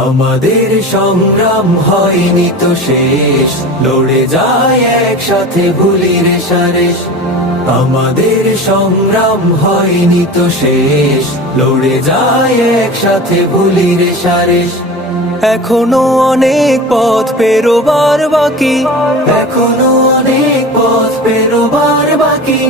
আমাদের সংগ্রাম হয়নি তো শেষ, লড়ে যায় একসাথে ভুলি রেশারেশ। আমাদের সংগ্রাম হয়নি তো শেষ, লড়ে যায় একসাথে ভুলি রেশারেশ। এখনো অনেক পথ পেরোবার বাকি, এখনো অনেক পথ পেরোবার বাকি।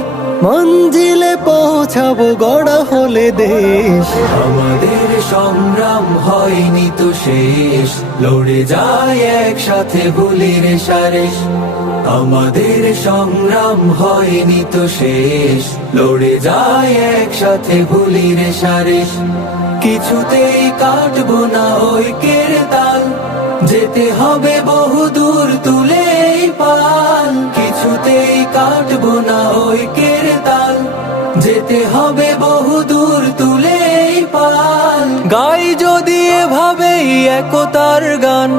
মঞ্জিলে পৌঁছাবো গড়া হলে দেশ। আমাদের সংগ্রাম হয়নি তো শেষ, লড়ে যায় একসাথে ভুলি রেশারেশ। আমাদের সংগ্রাম হয়নি তো শেষ, লড়ে যায় একসাথে ভুলি রেশারেশ। কিছুতেই কাটবো না ঐক্যের তাল, যেতে হবে বহু দূর তুলে এই পাল। কিছুতেই কাটবো না ঐক্যের তাল, যেতে হবে বহু দূর তুলে এই পাল। গাই যদি এভাবেই একতার গান,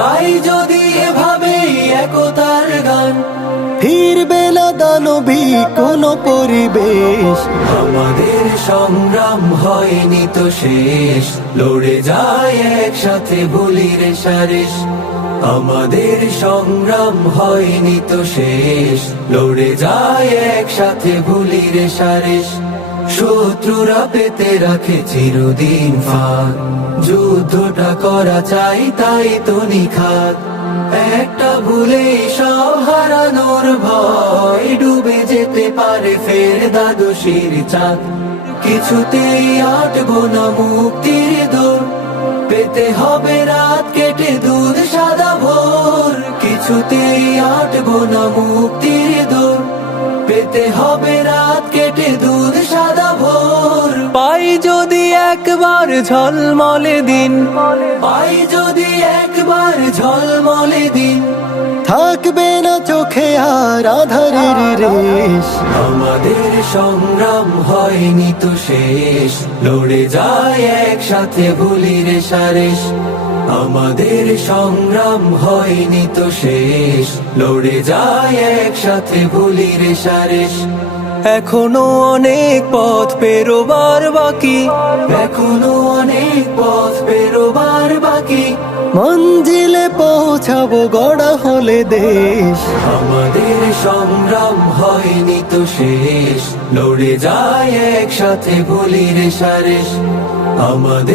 গাই যদি এভাবেই একতার গান। ফিরবে না দানবী কোনো পরিবেশ। আমাদের সংগ্রাম হয়নি তো শেষ, লড়ে যায় একসাথে ভুলি রেশারেশ। আমাদের সংগ্রাম হয়নি তো শেষ, লড়ে যায় একসাথে ভুলি রেশারেশ। শত্রুরা পেতে রাখে চিরদিন ফাঁক, যুদ্ধটা করা চাই তাই তো নিখাত। একটা ভুলে সব হারানোর ভয়, ডুবে যেতে পারে ফের দ্বাদশীর চাঁদ। কিছুতেই আটবো না মুক্তির দৌড়, পেতে হবে রাত কেটে দুধ সাদা ভোর। কিছুতেই আটবো না মুক্তির দৌড়, পেতে হবে রাত কেটে দুধ সাদা ভোর। পাই যদি একবার ঝলমলে দিন, পাই যদি একবার ঝলমলে দিন। থাকবে না চোখে আর আধারের রেশ। আমাদের সংগ্রাম হয়নি তো শেষ, লড়ে যায় একসাথে ভুলি রেশারেশ। আমাদের সংগ্রাম হয়নি তো শেষ, লড়ে যায় একসাথে ভুলি রেশারেশ। এখনো অনেক পথ পেরোবার বাকি, এখনো অনেক পথ পেরোবার বাকি। মঞ্জিলে পৌঁছাবো গড়া হলে দেশ। আমাদের সংগ্রাম হয়নি তো শেষ, লড়ে যায় একসাথে ভুলি রেশারেশ। আমাদের